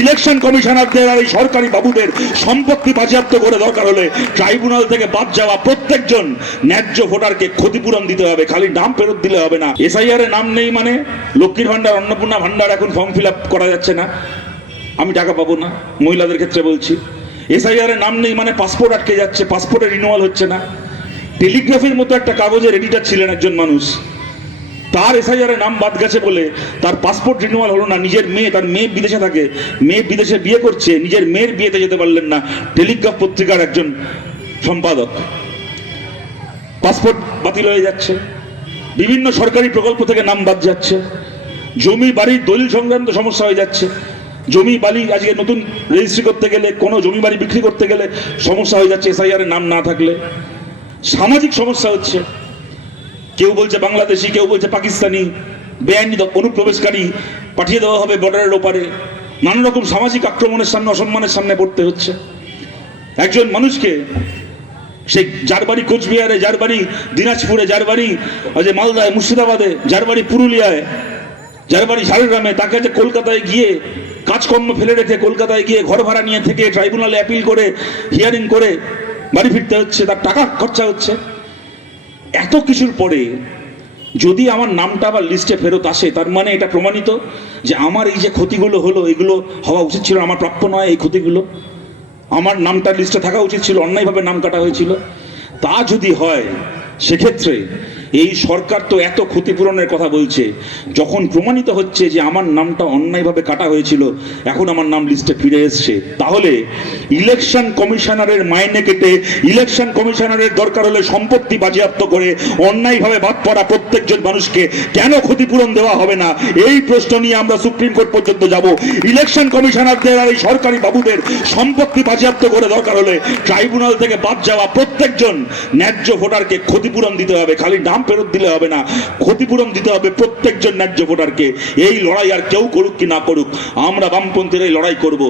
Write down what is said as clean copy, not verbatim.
Election কমিশনারদের আর এই সরকারি বাবুদের সম্পত্তি বাজেয়াপ্ত করে দরকার হলে ট্রাইব্যুনাল থেকে বাদ যাওয়া প্রত্যেকজন ন্যায্য ভোটারকে ক্ষতিপূরণ দিতে হবে, খালি নাম ফেরত দিলে হবে না। এসআইআর এ নাম নেই মানে লক্ষ্মীর ভান্ডার, অন্নপূর্ণা ভান্ডার এখন ফর্ম ফিল আপ করা যাচ্ছে না, আমি টাকা পাবো না, মহিলাদের ক্ষেত্রে বলছি। এসআইআর এ নাম নেই মানে পাসপোর্ট আটকে যাচ্ছে, পাসপোর্টের রিনিউয়াল হচ্ছে না। টেলিগ্রাফের মতো একটা কাগজের এডিটর ছিলেন একজন মানুষ, তার এসআইআর নাম বাদ গেছে বলে তার পাসপোর্ট রিনিউয়াল হলো না। নিজের মেয়ে, তার মেয়ে বিদেশে থাকে, মেয়ে বিদেশে বিয়ে করছে, নিজের মেয়ের বিয়েতে যেতে পারলেন না টেলিগ্রাফ পত্রিকার একজন সম্পাদক। পাসপোর্ট বাতিল হয়ে যাচ্ছে, বিভিন্ন সরকারি প্রকল্প থেকে নাম বাদ যাচ্ছে, জমি বাড়ির দলিল সংক্রান্ত সমস্যা হয়ে যাচ্ছে। জমি বাড়ি আজকে নতুন রেজিস্ট্রি করতে গেলে, কোনো জমি বাড়ি বিক্রি করতে গেলে সমস্যা হয়ে যাচ্ছে এসআইআর নাম না থাকলে। সামাজিক সমস্যা হচ্ছে, কেউ বলছে বাংলাদেশি, কেউ বলছে পাকিস্তানি, বেআইনি অনুপ্রবেশকারী পাঠিয়ে দেওয়া হবে বর্ডারের ওপারে। নানা রকম সামাজিক আক্রমণের সামনে, অসম্মানের সামনে পড়তে হচ্ছে। একজন মানুষকে, সে যার বাড়ি কোচবিহারে, যার বাড়ি দিনাজপুরে, যার বাড়ি মালদায়, মুর্শিদাবাদে, যার বাড়ি পুরুলিয়ায়, যার বাড়ি ঝাড়গ্রামে, তাকে যে কলকাতায় গিয়ে কাজকর্ম ফেলে রেখে কলকাতায় গিয়ে ঘর ভাড়া নিয়ে থেকে ট্রাইব্যুনালে অ্যাপিল করে হিয়ারিং করে বাড়ি ফিরতে হচ্ছে, তার টাকা খরচা হচ্ছে। এত কিছুর পরে যদি আমার নামটা আবার লিস্টে ফেরত আসে, তার মানে এটা প্রমাণিত যে আমার এই যে ক্ষতিগুলো হলো, এগুলো হওয়া উচিত ছিল, আমার প্রাপ্য নয় এই ক্ষতিগুলো, আমার নামটা লিস্টে থাকা উচিত ছিল, অন্যায়ভাবে নাম কাটা হয়েছিল। তা যদি হয় সেক্ষেত্রে এই সরকার তো এত ক্ষতিপূরণের কথা বলছে, যখন প্রমাণিত হচ্ছে যে আমার নামটা অন্যায়ভাবে কাটা হয়েছিল, এখন আমার নাম লিস্টে ফিরে এসছে, তাহলে ইলেকশন কমিশনারের মাইনে কেটে, ইলেকশন কমিশনারের দরকার হলে সম্পত্তি বাজেয়াপ্ত করে অন্যায়ভাবে বাদ পড়া প্রত্যেকজন মানুষকে কেন ক্ষতিপূরণ দেওয়া হবে না, এই প্রশ্ন নিয়ে আমরা সুপ্রিম কোর্ট পর্যন্ত যাব। ইলেকশন কমিশনারদের আর এই সরকারি বাবুদের সম্পত্তি বাজেয়াপ্ত করে দরকার হলে ট্রাইব্যুনাল থেকে বাদ যাওয়া প্রত্যেকজন ন্যায্য ভোটারকে ক্ষতিপূরণ দিতে হবে, খালি নাম ফেরত দিলে হবে না, ক্ষতিপূরণ দিতে হবে প্রত্যেকজন ন্যায্য ভোটারকে। এই লড়াই আর কেউ করুক কি না করুক, আমরা বামপন্থীর এই লড়াই করব।